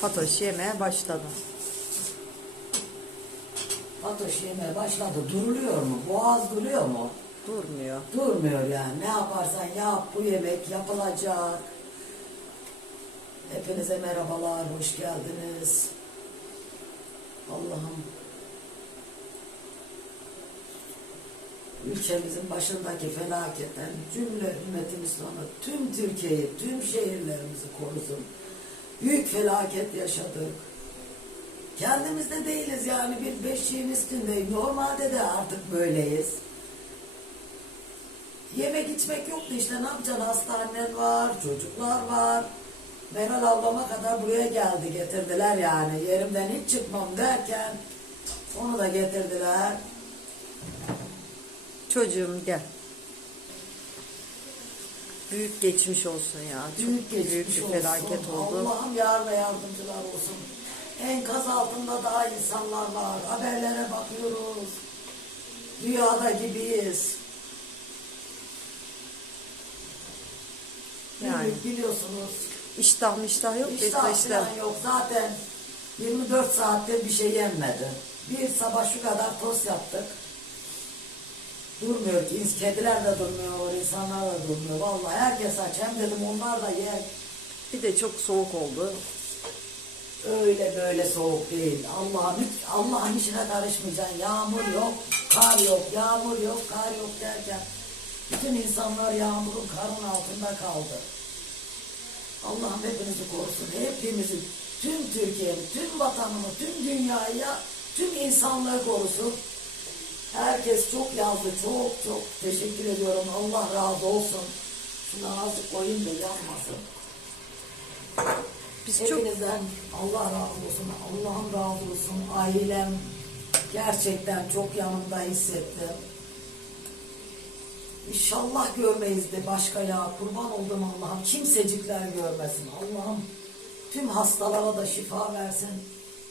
Fatoş yemeye başladı. Fatoş yemeye başladı. Duruluyor mu? Boğaz duruyor mu? Durmuyor. Durmuyor yani. Ne yaparsan yap bu yemek yapılacak. Hepinize merhabalar, hoş geldiniz. Allah'ım ülkemizin başındaki felaketten cümle ümmeti Müslümanı tüm Türkiye'yi, tüm şehirlerimizi korusun. Büyük felaket yaşadık. Kendimizde değiliz yani bir beşiğin üstündeyiz. Normalde de artık böyleyiz. Yemek içmek yoktu işte ne yapacaksın hastanen var, çocuklar var. Meral ablama kadar buraya geldi getirdiler yani yerimden hiç çıkmam derken onu da getirdiler. Çocuğum gel. Büyük geçmiş olsun ya. Çok Büyük geçmiş büyük bir olsun. felaket oldu. Allah'ım yar ve yardımcılar olsun. Enkaz altında daha insanlar var. Haberlere bakıyoruz. Rüyada gibiyiz. Yani. Biliyorsunuz. İştah miştah yok. İştah yok. Zaten 24 saatte bir şey yenmedi. Bir sabah şu kadar tost yaptık. Durmuyor ki. Kediler de durmuyor, insanlar da durmuyor. Vallahi herkes aç. Hem dedim onlar da yer. Bir de çok soğuk oldu. Öyle böyle soğuk değil. Allah'ın Allah'ın işine karışmayacaksın. Yağmur yok, kar yok, yağmur yok, kar yok derken bütün insanlar yağmurun karın altında kaldı. Allah'ım hepinizi korusun. Hepimizi, tüm Türkiye'yi, tüm vatanımı, tüm dünyayı, tüm insanlığı korusun. Herkes çok yazdı, çok çok teşekkür ediyorum. Allah razı olsun. Şunu azıcık koyayım da yanmasın. Biz çok Hepinizden Allah razı olsun, Allah'ım razı olsun. Ailem gerçekten çok yanımda hissettim. İnşallah görmeyiz de başka ya. Kurban oldum Allah'ım. Kimsecikler görmesin. Allah'ım tüm hastalara da şifa versin.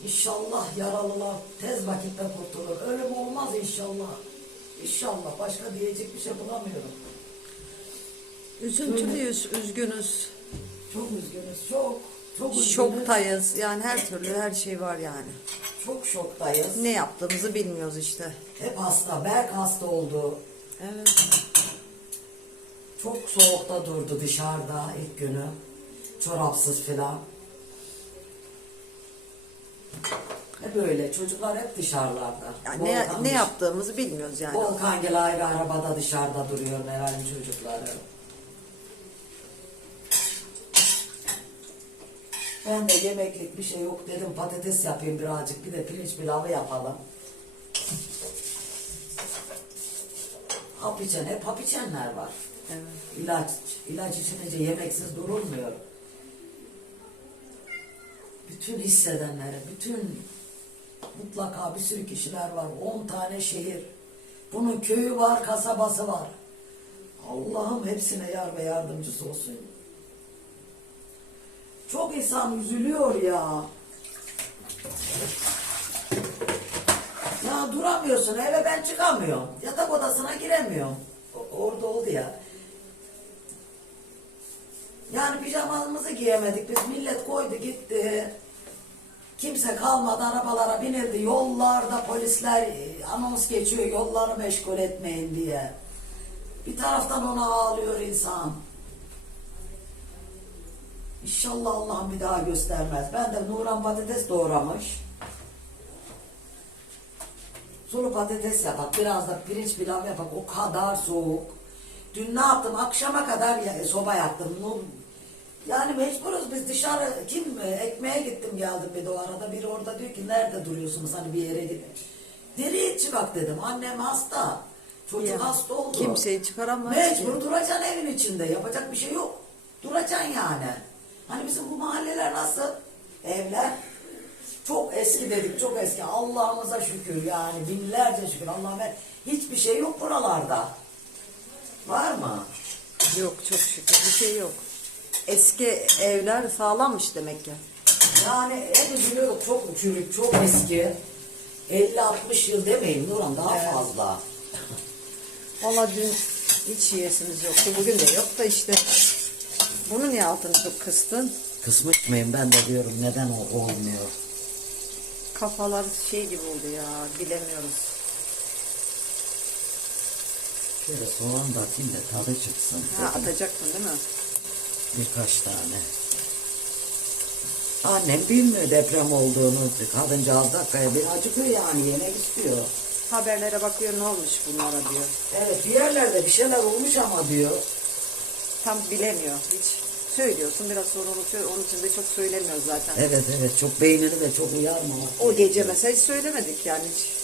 İnşallah yaralılar tez vakitte kurtulur. Ölüm olmaz inşallah. İnşallah. Başka diyecek bir şey bulamıyorum. üzüntülüyüz, üzgünüz. Çok üzgünüz. Çok. Çok üzgünüz. Şoktayız. Yani her türlü her şey var yani. Çok şoktayız. Ne yaptığımızı bilmiyoruz işte. Hep hasta. Berk hasta oldu. Evet. Çok soğukta durdu dışarıda ilk günü. Çorapsız filan. Hep böyle. Çocuklar hep dışarılarda. Yani ne, Volkan ne dış- yaptığımızı bilmiyoruz yani. Volkan gel ayrı arabada dışarıda duruyor Meral'in çocukları. Ben de yemeklik bir şey yok dedim patates yapayım birazcık bir de pirinç pilavı yapalım. Hap içen hep hap içenler var. Evet. İlaç, ilaç içinince yemeksiz durulmuyor. Bütün hissedenlere, bütün mutlaka bir sürü kişiler var. 10 tane şehir. Bunun köyü var, kasabası var. Allah'ım hepsine yar ve yardımcısı olsun. Çok insan üzülüyor ya. Ya duramıyorsun eve ben çıkamıyorum. Yatak odasına giremiyorum. Orada oldu ya. Yani pijamamızı giyemedik biz. Millet koydu gitti. Kimse kalmadı arabalara binildi. Yollarda polisler e, anons geçiyor yolları meşgul etmeyin diye. Bir taraftan ona ağlıyor insan. İnşallah Allah'ım bir daha göstermez. Ben de Nuran patates doğramış. Sulu patates yapak, biraz da pirinç pilav yapak. O kadar soğuk. Dün ne yaptım? Akşama kadar ya, soba yaktım. Yani mecburuz biz dışarı kim e, ekmeğe gittim geldim bir de o arada biri orada diyor ki nerede duruyorsunuz hani bir yere gidin. Deliye çıkak dedim. Annem hasta. Çocuk Ya, hasta oldu. Kimseyi çıkaramaz Mecbur ki. duracaksın evin içinde. Yapacak bir şey yok. Duracaksın yani. Hani bizim bu mahalleler nasıl? Evler çok eski dedik, çok eski. Allah'ımıza şükür yani binlerce şükür. Allah'ım hiçbir şey yok buralarda. Var mı? Yok çok şükür bir şey yok. Eski evler sağlammış demek ki. Yani hep biliyoruz çok çürük, çok eski. 50-60 yıl demeyin Nurhan daha Evet. fazla. Valla dün hiç yiyesimiz yoktu. Bugün de yok da işte. Bunu niye altını çok kıstın? Kısmış mıyım ben de diyorum neden o olmuyor. Kafalar şey gibi oldu ya bilemiyoruz. Şöyle soğan da atayım da tadı çıksın. Ha atacaktın değil mi? Birkaç tane. Annem bilmiyor deprem olduğunu. Kadıncağız dakikaya bir acıkıyor yani yemek istiyor. Haberlere bakıyor ne olmuş bunlara diyor. Evet bir yerlerde bir şeyler olmuş ama diyor. Tam bilemiyor hiç. Söylüyorsun biraz sonra unutuyor. Onun için de çok söylemiyoruz zaten. Evet evet çok beynini de çok uyarmamak. O gece mesela hiç söylemedik yani hiç.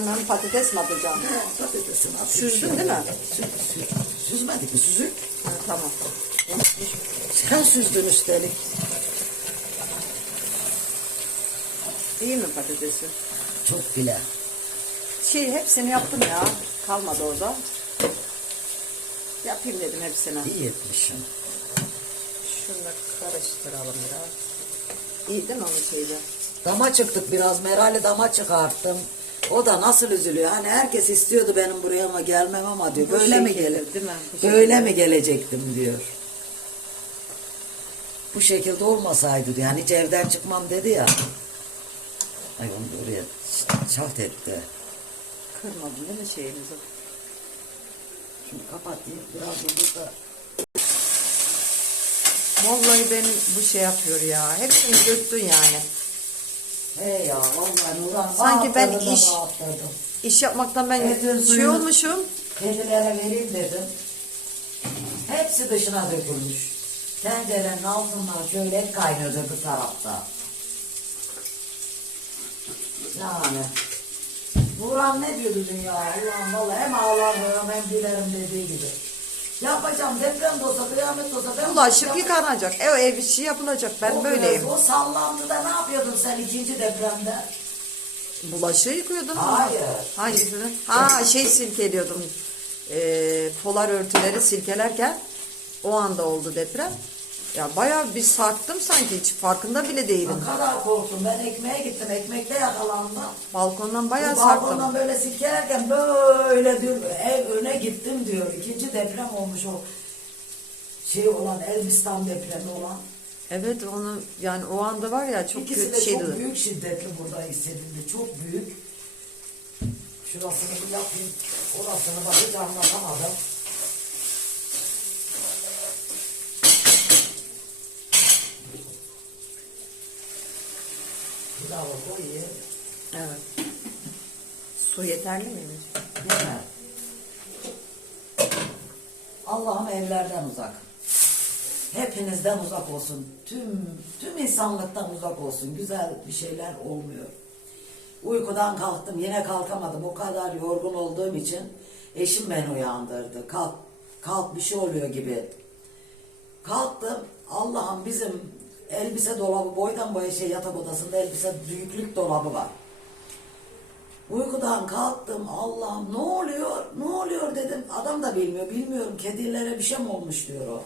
Hemen patates mi atacağım? He, Patatesin atayım Süzdün değil mi? Sü, sü, süzmedik mi süzük? Ha, tamam. Sen süzdün üstelik. İyi mi patatesi? Çok bile. Şey hepsini yaptım ya. Kalmadı orada. Yapayım dedim hepsini. İyi etmişsin. Şunu da karıştıralım biraz. İyi değil mi onun şeyi de? Dama çıktık biraz. Meral'i dama çıkarttım. O da nasıl üzülüyor. Hani herkes istiyordu benim buraya ama gelmem ama diyor. Bu Böyle mi şekilde, değil mi? Bu Böyle şekilde. mi gelecektim diyor. Bu şekilde olmasaydı diyor. Yani hiç evden çıkmam dedi ya. Ay onu oraya çat etti. Kırmadın değil mi şeyimizi? Şimdi kapatayım. Biraz da burada. Vallahi beni bu şey yapıyor ya. Hepsini döktün yani. He ya vallahi Nurhan. Sanki ben rahatladım iş- rahatladım. İş yapmaktan ben Evet, şey suyunu- olmuşum. Kedilere vereyim dedim. Hepsi dışına dökülmüş. Tencerenin altından şöyle kaynıyordu bu tarafta. Yani. Nurhan ne diyordu dünya? Ulan vallahi hem ağlarım hem gülerim dediği gibi. Yapacağım deprem de olsa kıyamet de olsa ben Bulaşık yıkanacak. Ev ev işi yapılacak. Ben O böyleyim. biraz- O sallantıda ne yapıyordun sen ikinci depremde? Bulaşığı yıkıyordum. Hayır. Hangisini? Ha şey silkeliyordum. Ee, polar örtüleri silkelerken o anda oldu deprem. Ya bayağı bir sarktım sanki hiç farkında bile değilim. Ne kadar korktum. Ben ekmeğe gittim. Ekmekte yakalandım. Balkondan bayağı Bu sarktım. balkondan böyle silkelerken böyle diyor ev öne gittim diyor. İkinci deprem olmuş o şey olan Elbistan depremi olan. Evet onu yani o anda var ya çok İkisi kötü de şeydi. çok büyük şiddetli burada hissedildi. Çok büyük. Şurasını bir yapayım. Orasını bak hiç anlatamadım. Pilavı koyayım. Evet. Su yeterli miymiş? Yeter. Allah'ım evlerden uzak. Hepinizden uzak olsun. Tüm tüm insanlıktan uzak olsun. Güzel bir şeyler olmuyor. Uykudan kalktım. Yine kalkamadım. O kadar yorgun olduğum için eşim beni uyandırdı. Kalk, kalk bir şey oluyor gibi. Kalktım. Allah'ım bizim elbise dolabı boydan boya şey yatak odasında elbise büyüklük dolabı var. Uykudan kalktım Allah'ım ne oluyor ne oluyor dedim adam da bilmiyor bilmiyorum kedilere bir şey mi olmuş diyor o.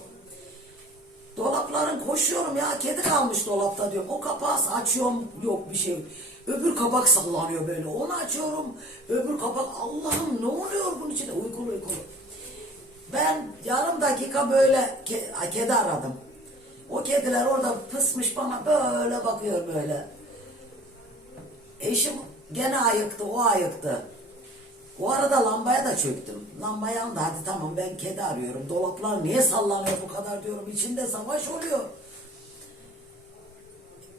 Dolapların koşuyorum ya kedi kalmış dolapta diyorum o kapağı açıyorum yok bir şey öbür kapak sallanıyor böyle onu açıyorum öbür kapak Allah'ım ne oluyor bunun içinde uykulu uykulu. Ben yarım dakika böyle ke- kedi aradım. O kediler orada pısmış bana böyle bakıyor böyle. Eşim gene ayıktı, o ayıktı. O arada lambaya da çöktüm. Lamba yandı, hadi tamam ben kedi arıyorum. Dolaplar niye sallanıyor bu kadar diyorum. İçinde savaş oluyor.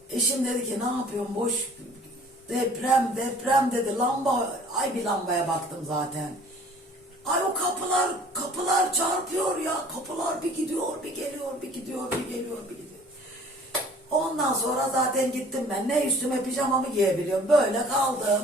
Eşim dedi ki ne yapıyorsun boş deprem deprem dedi. Lamba, ay bir lambaya baktım zaten. Ay o kapılar, kapılar çarpıyor ya. Kapılar bir gidiyor, bir geliyor, bir gidiyor, bir geliyor, bir gidiyor. Ondan sonra zaten gittim ben. Ne üstüme pijamamı giyebiliyorum. Böyle kaldım.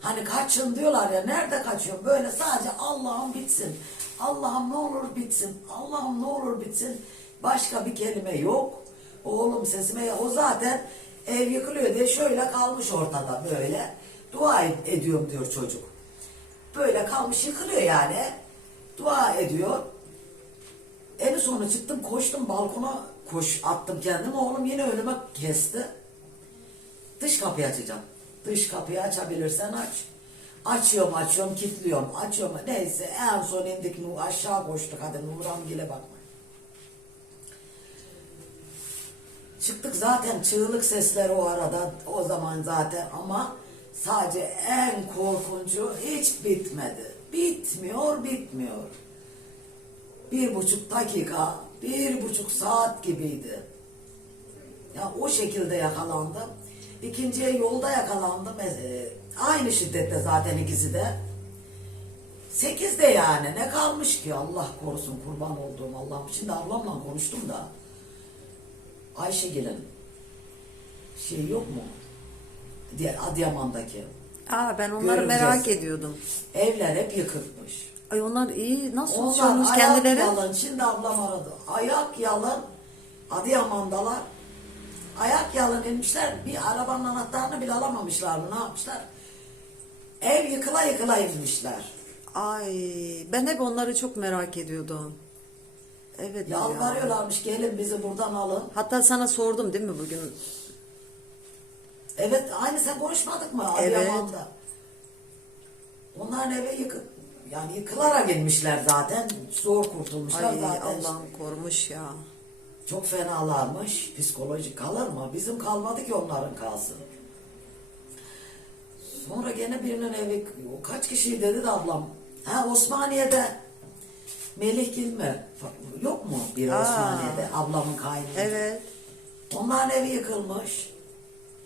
Hani kaçın diyorlar ya. Nerede kaçıyorum? Böyle sadece Allah'ım bitsin. Allah'ım ne olur bitsin. Allah'ım ne olur bitsin. Başka bir kelime yok. Oğlum sesime o zaten ev yıkılıyor diye şöyle kalmış ortada böyle. Dua ed- ediyorum diyor çocuk. Böyle kalmış yıkılıyor yani. Dua ediyor. En sonu çıktım koştum balkona koş attım kendimi oğlum yine önüme kesti. Dış kapıyı açacağım. Dış kapıyı açabilirsen aç. Açıyorum açıyorum kilitliyorum açıyorum neyse en son indik aşağı koştuk hadi Nuramgil'e bakma. Çıktık zaten çığlık sesleri o arada o zaman zaten ama sadece en korkuncu hiç bitmedi. Bitmiyor bitmiyor. Bir buçuk dakika, bir buçuk saat gibiydi. Ya o şekilde yakalandım. İkinciye yolda yakalandım. Ee, aynı şiddette zaten ikisi de. Sekizde yani ne kalmış ki Allah korusun kurban olduğum Allah'ım. Şimdi ablamla konuştum da. Ayşegül'ün şey yok mu? Diğer Adıyaman'daki. Aa ben onları Göreceğiz. merak ediyordum. Evler hep yıkılmış. Ay onlar iyi nasıl tutuyorsunuz ayak kendileri? yalın. Şimdi ablam aradı. Ayak yalın. Adıyaman'dalar. Ayak yalın inmişler. Bir arabanın anahtarını bile alamamışlar mı? Ne yapmışlar? Ev yıkıla yıkıla inmişler. Ay ben hep onları çok merak ediyordum. Evet ya. Yalvarıyorlarmış gelin bizi buradan alın. Hatta sana sordum değil mi bugün? Evet aynı sen konuşmadık mı Evet. Adıyaman'da? Onların eve yıkı, yani yıkılarak inmişler zaten. Zor kurtulmuşlar Ay zaten. Allah'ım korumuş ya. Çok fenalarmış. Psikolojik kalır mı? Bizim kalmadı ki onların kalsın. Sonra gene birinin evi, o kaç kişi dedi de ablam. Ha Osmaniye'de Melihgil mi? Yok mu bir Aa. Osmaniye'de ablamın kaynı? Evet. Onların evi yıkılmış.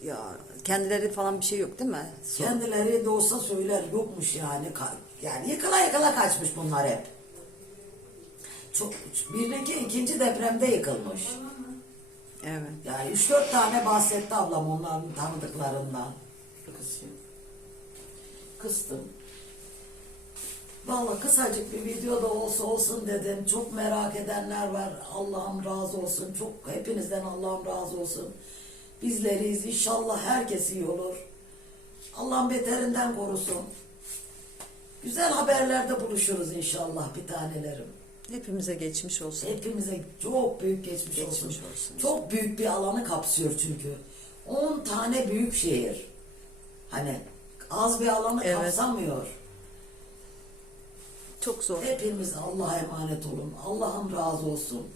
Ya kendileri falan bir şey yok değil mi? Sor- Kendileri de olsa söyler yokmuş yani. Ka- Yani yıkıla yıkıla kaçmış bunlar hep. Çok, birinci, ikinci depremde yıkılmış. Evet. Yani 3-4 tane bahsetti ablam onların tanıdıklarından. Kısıyor. Kıstım. Vallahi kısacık bir video da olsa olsun dedim. Çok merak edenler var. Allah'ım razı olsun. Çok hepinizden Allah'ım razı olsun. Bizleriyiz. İnşallah herkes iyi olur. Allah'ım beterinden korusun. Güzel haberlerde buluşuruz inşallah bir tanelerim. Hepimize geçmiş olsun. Hepimize çok büyük geçmiş, Geçmiş olsun. olsun. Çok büyük bir alanı kapsıyor çünkü. 10 tane büyük şehir. Hani az bir alanı Evet. kapsamıyor. Çok zor. Hepimiz Allah'a emanet olun. Allah'ım razı olsun.